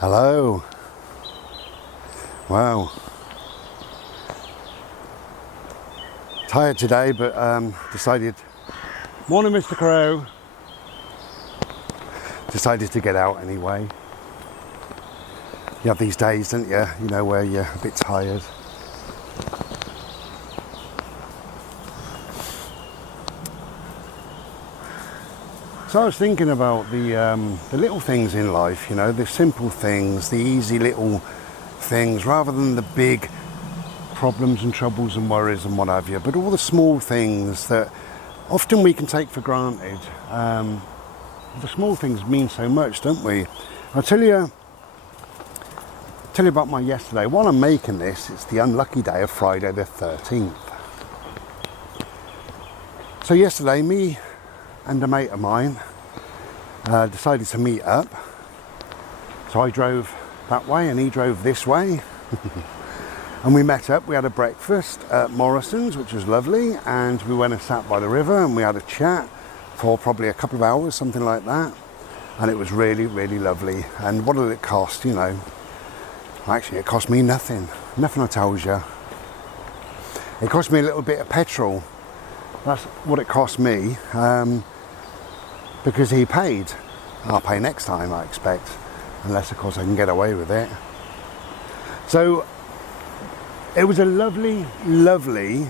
Hello. Wow. Tired today, but decided. Morning, Mr. Crow. Decided to get out anyway. You have these days, don't you? You know, where you're a bit tired. So I was thinking about the little things in life, you know, the simple things, the easy little things, rather than the big problems and troubles and worries and what have you, but all the small things that often we can take for granted. The small things mean so much, don't we? I'll tell you about my yesterday. While I'm making this, it's the unlucky day of Friday the 13th. So yesterday, me and a mate of mine decided to meet up. So I drove that way and he drove this way. And we met up, we had a breakfast at Morrison's, which was lovely, and we went and sat by the river and we had a chat for probably a couple of hours, something like that. And it was really, really lovely. And what did it cost, you know? Actually, it cost me nothing. Nothing, I tells you. It cost me a little bit of petrol. That's what it cost me, because he paid. I'll pay next time, I expect, unless of course I can get away with it. So it was a lovely, lovely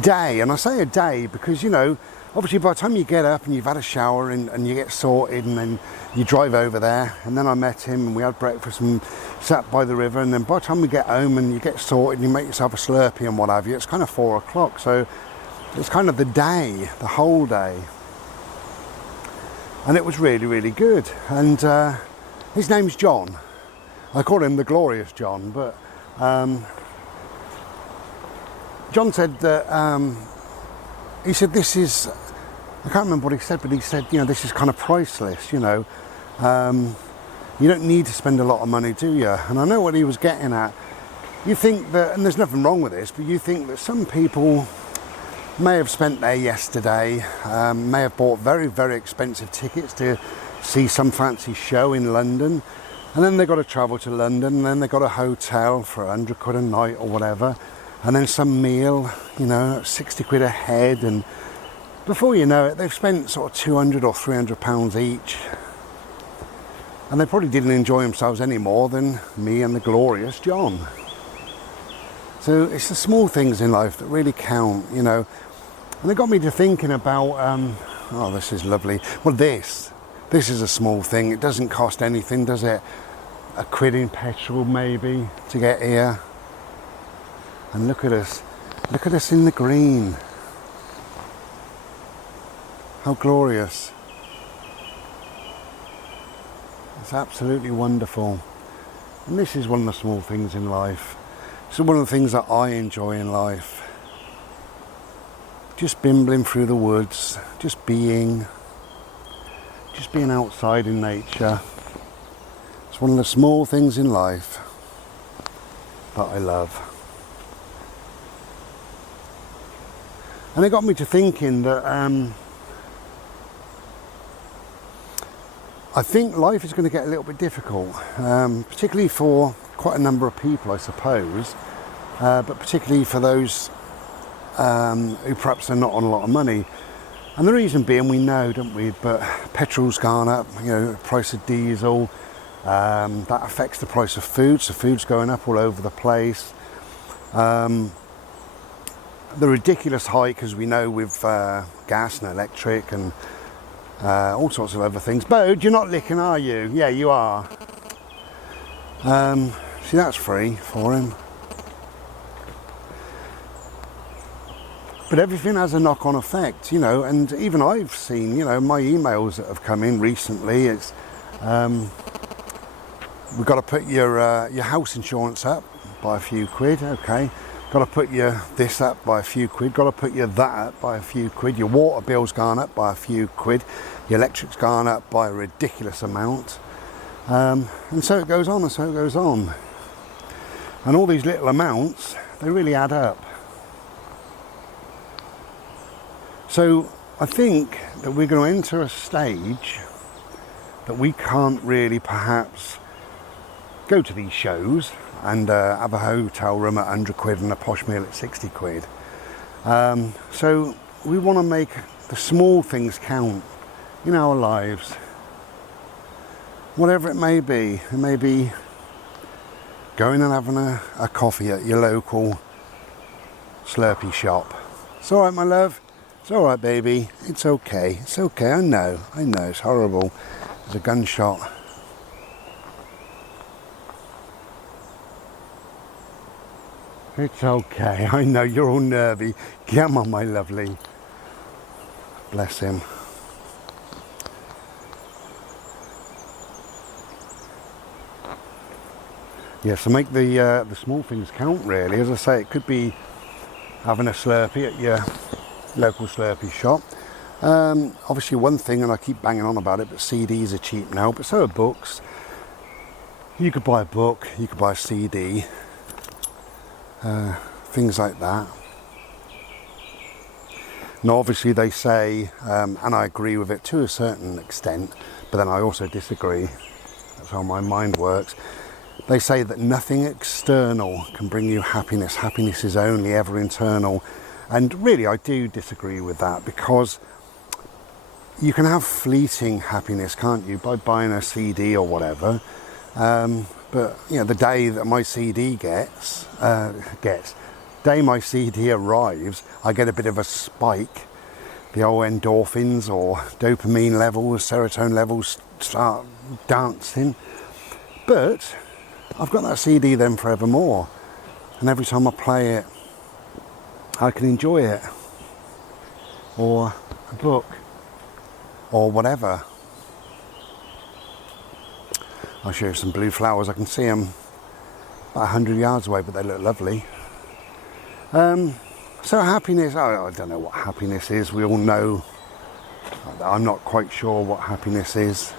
day, and I say a day because, you know, obviously by the time you get up and you've had a shower and you get sorted and then you drive over there, and then I met him and we had breakfast and sat by the river, and then by the time we get home and you get sorted and you make yourself a Slurpee and what have you, it's kind of 4 o'clock. So it's kind of the day, the whole day. And it was really, really good. And his name's John. I call him the Glorious John, but John said that, he said this is, I can't remember what he said, but he said, you know, this is kind of priceless, you know. You don't need to spend a lot of money, do you? And I know what he was getting at. You think that, and there's nothing wrong with this, but you think that some people may have spent there yesterday, may have bought very, very expensive tickets to see some fancy show in London, and then they've got to travel to London, and then they've got a hotel for 100 quid a night or whatever, and then some meal, you know, 60 quid a head, and before you know it, they've spent sort of 200 or 300 pounds each, and they probably didn't enjoy themselves any more than me and the Glorious John. So it's the small things in life that really count, you know. And it got me to thinking about, oh, this is lovely. Well, this is a small thing. It doesn't cost anything, does it? A quid in petrol, maybe, to get here. And look at us in the green. How glorious. It's absolutely wonderful. And this is one of the small things in life. It's one of the things that I enjoy in life. Just bimbling through the woods, just being outside in nature. It's one of the small things in life that I love. And it got me to thinking that I think life is going to get a little bit difficult, particularly for quite a number of people, I suppose, but particularly for those who perhaps are not on a lot of money. And the reason being, we know, don't we, but petrol's gone up, you know, the price of diesel, that affects the price of food, so food's going up all over the place. The ridiculous hike, as we know, with gas and electric and all sorts of other things. Bode, you're not licking, are you? Yeah, you are. See, that's free for him. But everything has a knock-on effect, you know, and even I've seen, you know, my emails that have come in recently, it's, we've got to put your house insurance up by a few quid, okay. Got to put your this up by a few quid, got to put your that up by a few quid, your water bill's gone up by a few quid, your electric's gone up by a ridiculous amount. And so it goes on and so it goes on. And all these little amounts, they really add up. So I think that we're going to enter a stage that we can't really perhaps go to these shows and have a hotel room at 100 quid and a posh meal at 60 quid. So we want to make the small things count in our lives. Whatever it may be. It may be going and having a coffee at your local Slurpee shop. It's all right, my love. It's all right, baby. It's okay. It's okay. I know. It's horrible. There's a gunshot. It's okay. I know you're all nervy. Come on, my lovely. Bless him. Yeah, so make the small things count, really. As I say, it could be having a Slurpee at your local Slurpee shop. Obviously, one thing, and I keep banging on about it, but CDs are cheap now, but so are books. You could buy a book, you could buy a CD, things like that. Now, obviously, they say, and I agree with it to a certain extent, but then I also disagree. That's how my mind works. They say that nothing external can bring you happiness. Happiness is only ever internal. And really, I do disagree with that, because you can have fleeting happiness, can't you, by buying a CD or whatever. But, you know, the day that my CD day my CD arrives, I get a bit of a spike. The old endorphins or dopamine levels, serotonin levels start dancing. But I've got that CD then forevermore, and every time I play it, I can enjoy it, or a book, or whatever. I'll show you some blue flowers. I can see them about 100 yards away, but they look lovely. So happiness, I don't know what happiness is. We all know, I'm not quite sure what happiness is.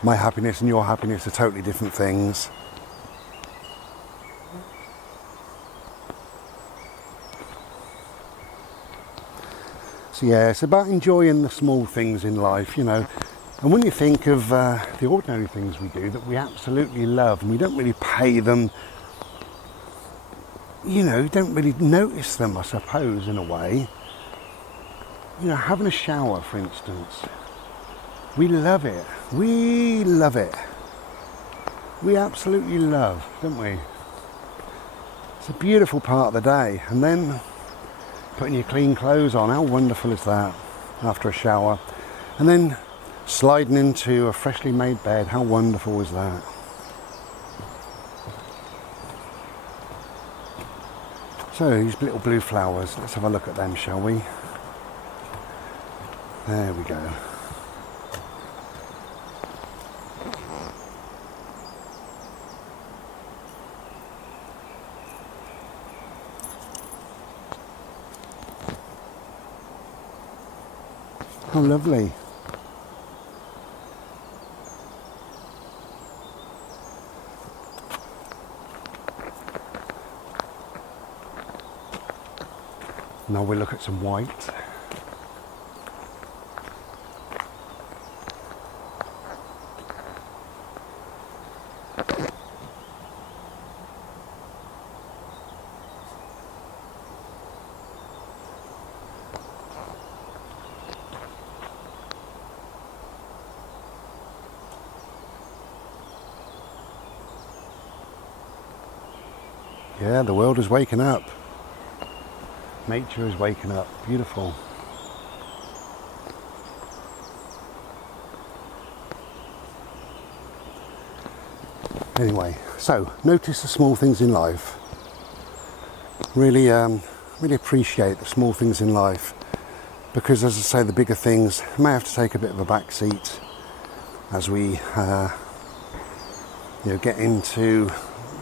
My happiness and your happiness are totally different things. So yeah, it's about enjoying the small things in life, you know. And when you think of the ordinary things we do that we absolutely love, and we don't really pay them, you know, don't really notice them, I suppose, in a way. You know, having a shower, for instance. We love it. We love it. We absolutely love, don't we? It's a beautiful part of the day. And then putting your clean clothes on, how wonderful is that after a shower? And then sliding into a freshly made bed, how wonderful is that? So these little blue flowers, let's have a look at them, shall we? There we go. How lovely. Now we'll look at some white. Yeah, the world is waking up. Nature is waking up. Beautiful. Anyway, so notice the small things in life. Really appreciate the small things in life, because, as I say, the bigger things may have to take a bit of a back seat as we get into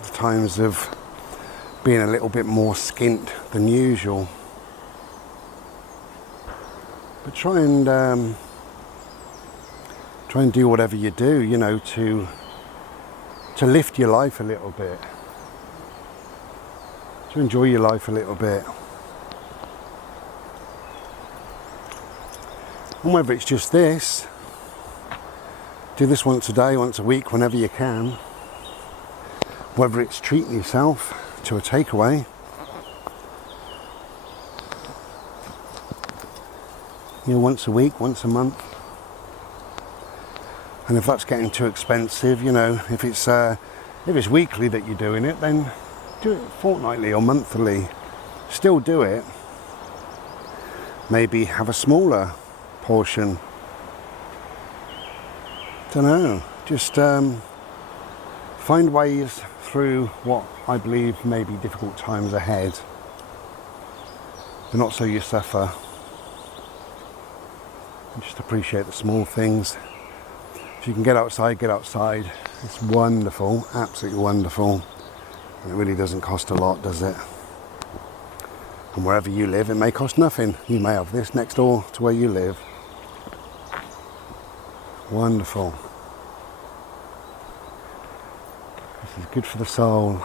the times of being a little bit more skint than usual. But try and do whatever you do, you know, to lift your life a little bit, to enjoy your life a little bit. And whether it's just this, do this once a day, once a week, whenever you can. Whether it's treating yourself to a takeaway, once a week, once a month. And if that's getting too expensive, if it's weekly that you're doing it, then do it fortnightly or monthly. Still do it. Maybe have a smaller portion. Don't know. Just find ways through what I believe may be difficult times ahead, but not so you suffer. And just appreciate the small things. If you can get outside, get outside. It's wonderful, absolutely wonderful. And it really doesn't cost a lot, does it? And wherever you live, it may cost nothing. You may have this next door to where you live. Wonderful. This is good for the soul.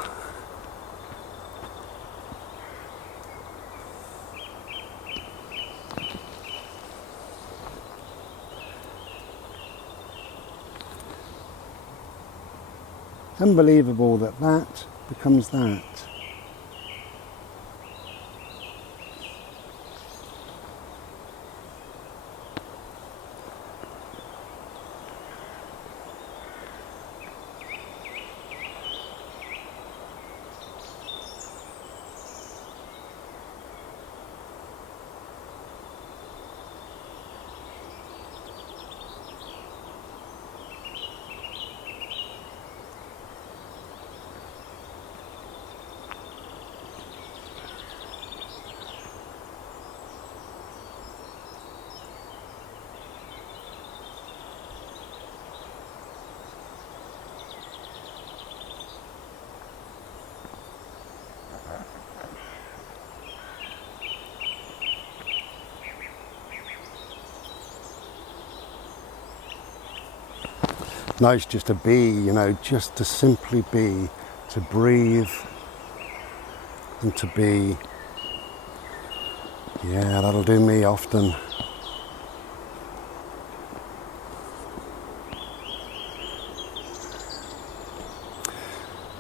It's unbelievable that that becomes that. Nice just to be, just to simply be, to breathe and to be. Yeah, that'll do me often.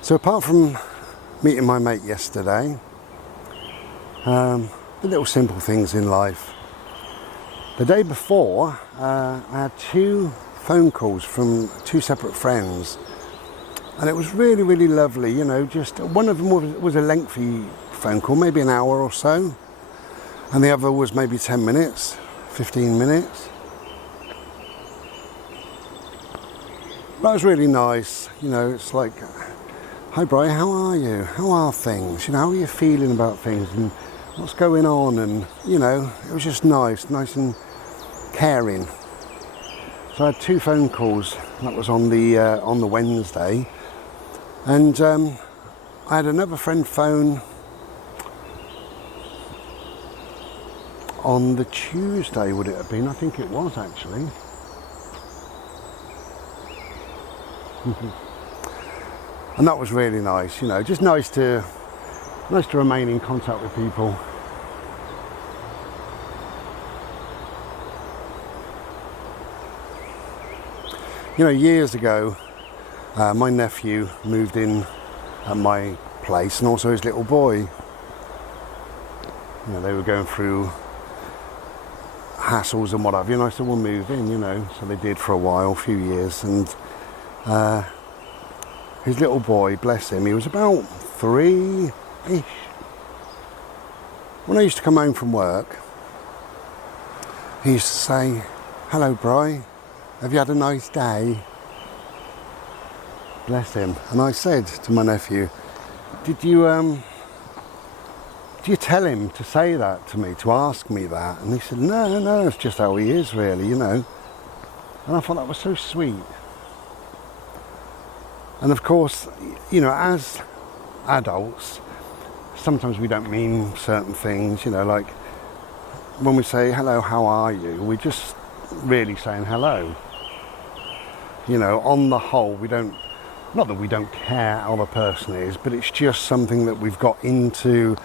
So apart from meeting my mate yesterday, the little simple things in life. The day before, I had 2 phone calls from 2 separate friends, and it was really, really lovely. Just one of them was a lengthy phone call, maybe an hour or so, and the other was maybe 10 minutes, 15 minutes. That was really nice. It's like, hi Brian, how are you? How are things? How are you feeling about things and what's going on? And it was just nice and caring. So I had 2 phone calls. That was on the Wednesday, and I had another friend phone on the Tuesday. Would it have been? I think it was actually. And that was really nice. Just nice to remain in contact with people. Years ago, my nephew moved in at my place, and also his little boy. They were going through hassles and what have you, and I said, we'll move in, So they did for a while, a few years, and his little boy, bless him, he was about 3-ish. When I used to come home from work, he used to say, hello, Bri. Have you had a nice day? Bless him. And I said to my nephew, did you tell him to say that to me, to ask me that? And he said, no, it's just how he is really, And I thought that was so sweet. And of course, as adults, sometimes we don't mean certain things, like when we say, hello, how are you? We're just really saying hello. On the whole, not that we don't care how the person is, but it's just something that we've got into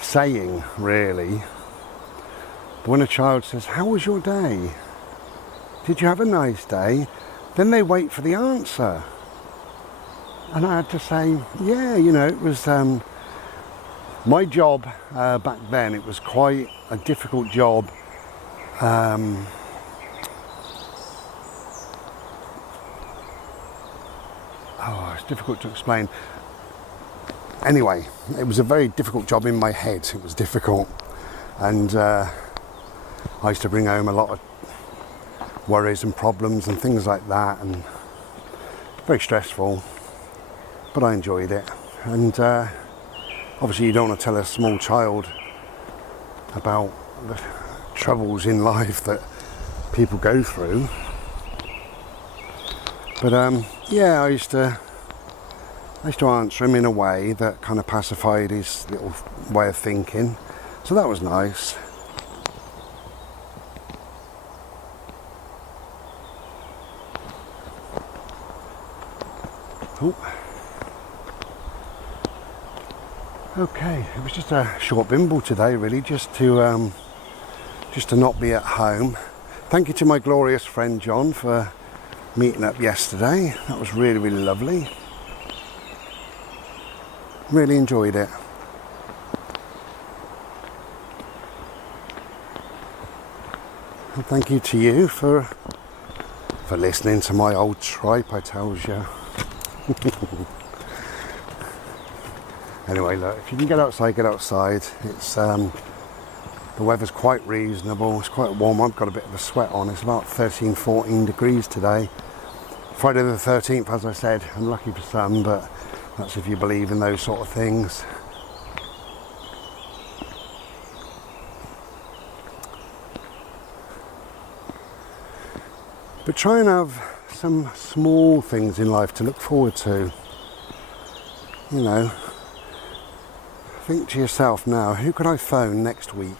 saying, really. But when a child says, how was your day? Did you have a nice day? Then they wait for the answer. And I had to say, yeah, it was my job back then. It was quite a difficult job. It's difficult to explain. Anyway, it was a very difficult job in my head. It was difficult. And I used to bring home a lot of worries and problems and things like that, and very stressful, but I enjoyed it. And obviously you don't want to tell a small child about the troubles in life that people go through. But yeah, I used to answer him in a way that kind of pacified his little way of thinking. So that was nice. Oh. Okay, it was just a short bimble today, really, just to not be at home. Thank you to my glorious friend John for meeting up yesterday. That was really, really lovely. Really enjoyed it. And thank you to you for listening to my old tripe, I tells you. Anyway, look, if you can get outside, get outside. It's the weather's quite reasonable. It's quite warm. I've got a bit of a sweat on. It's about 13, 14 degrees today. Friday the 13th, as I said, unlucky for some, but that's if you believe in those sort of things. But try and have some small things in life to look forward to. Think to yourself now, who could I phone next week?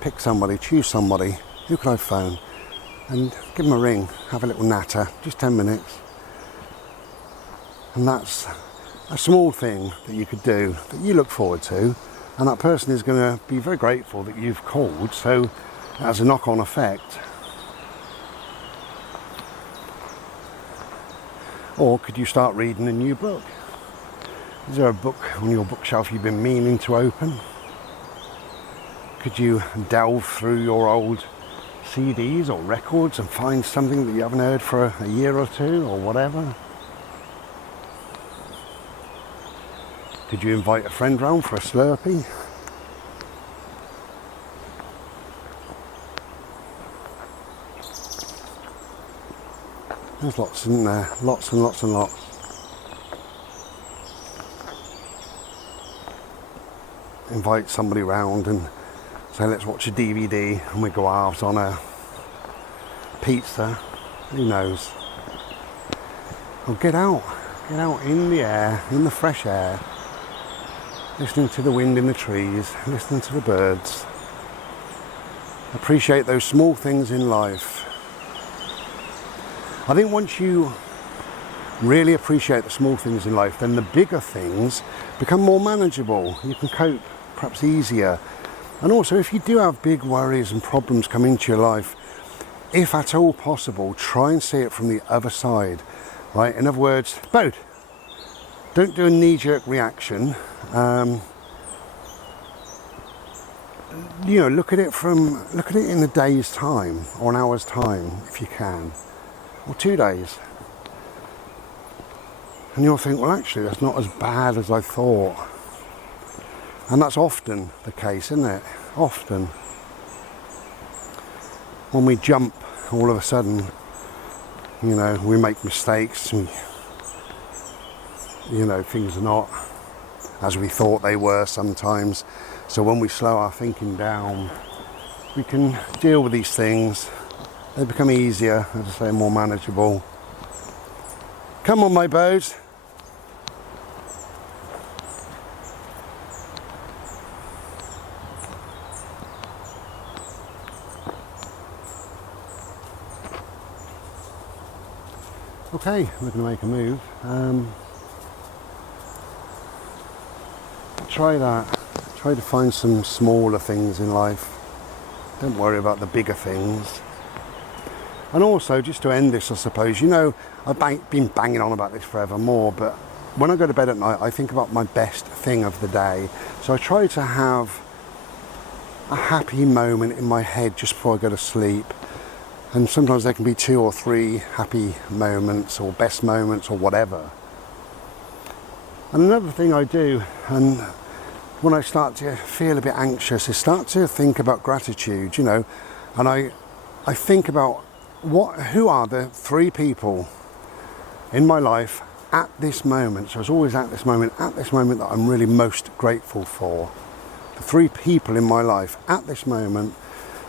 Pick somebody, choose somebody. Who could I phone? And give them a ring, have a little natter, just 10 minutes. And that's a small thing that you could do, that you look forward to, and that person is going to be very grateful that you've called, so it has a knock-on effect. Or could you start reading a new book? Is there a book on your bookshelf you've been meaning to open? Could you delve through your old CDs or records and find something that you haven't heard for a year or two or whatever? Could you invite a friend round for a Slurpee? There's lots, isn't there? Lots and lots and lots. Invite somebody round and say, let's watch a DVD, and we go halves on a pizza. Who knows? Well, get out in the air, in the fresh air, listening to the wind in the trees, listening to the birds. Appreciate those small things in life. I think once you really appreciate the small things in life, then the bigger things become more manageable. You can cope perhaps easier. And also, if you do have big worries and problems come into your life, if at all possible, try and see it from the other side, right? In other words, don't do a knee-jerk reaction. Look at it in a day's time or an hour's time, if you can, or 2 days. And you'll think, well, actually, that's not as bad as I thought. And that's often the case, isn't it? Often. When we jump, all of a sudden, we make mistakes. And, things are not as we thought they were sometimes. So when we slow our thinking down, we can deal with these things. They become easier, as I say, more manageable. Come on, my boat. Okay, we're going to make a move. Try that. Try to find some smaller things in life. Don't worry about the bigger things. And also, just to end this, I suppose, you know, I've been banging on about this forever more, but when I go to bed at night, I think about my best thing of the day. So I try to have a happy moment in my head just before I go to sleep. And sometimes there can be 2 or 3 happy moments or best moments or whatever. And another thing I do, and when I start to feel a bit anxious, is start to think about gratitude, you know, and I think about who are the 3 people in my life at this moment. So it's always at this moment that I'm really most grateful for. The 3 people in my life at this moment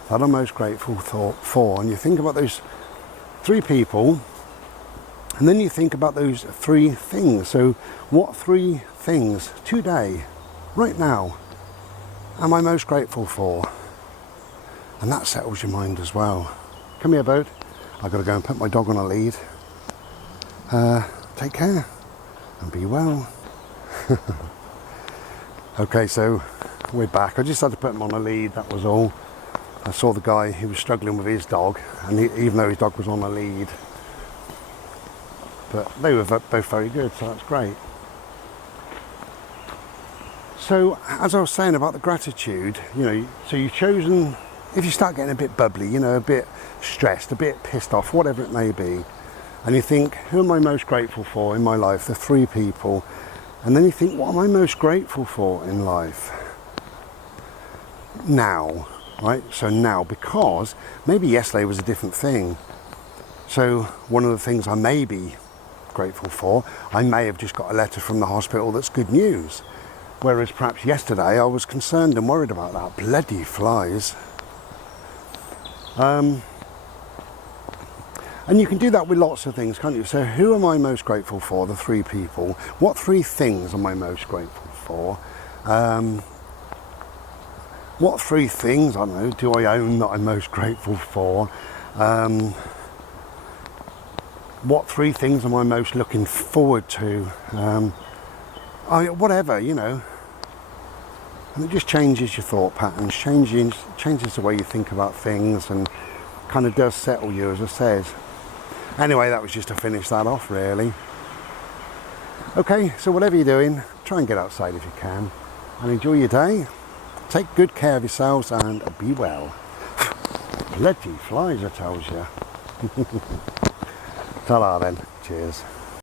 that I'm most grateful for. And you think about those 3 people, and then you think about those 3 things. So what 3 things today, right now, am I most grateful for? And that settles your mind as well. Come here, boat. I've got to go and put my dog on a lead. Take care and be well. Okay, so we're back. I just had to put him on a lead, that was all. I saw the guy, he was struggling with his dog, and even though his dog was on a lead, but they were both very good, so that's great. So, as I was saying about the gratitude, you know, so you've chosen, if you start getting a bit bubbly, you know, a bit stressed, a bit pissed off, whatever it may be, and you think, who am I most grateful for in my life? The 3 people. And then you think, what am I most grateful for in life? Now, right? So now, because maybe yesterday was a different thing. So one of the things I may be grateful for, I may have just got a letter from the hospital that's good news. Whereas perhaps yesterday I was concerned and worried about that. Bloody flies. And you can do that with lots of things, can't you? So who am I most grateful for? The 3 people. What 3 things am I most grateful for? What 3 things, I don't know, do I own that I'm most grateful for? What 3 things am I most looking forward to? Whatever, you know. And it just changes your thought patterns, changes the way you think about things, and kind of does settle you, as I said. Anyway, that was just to finish that off, really. Okay, so whatever you're doing, try and get outside if you can, and enjoy your day. Take good care of yourselves and be well. Bloody flies, I tells you. Ta-ra then. Cheers.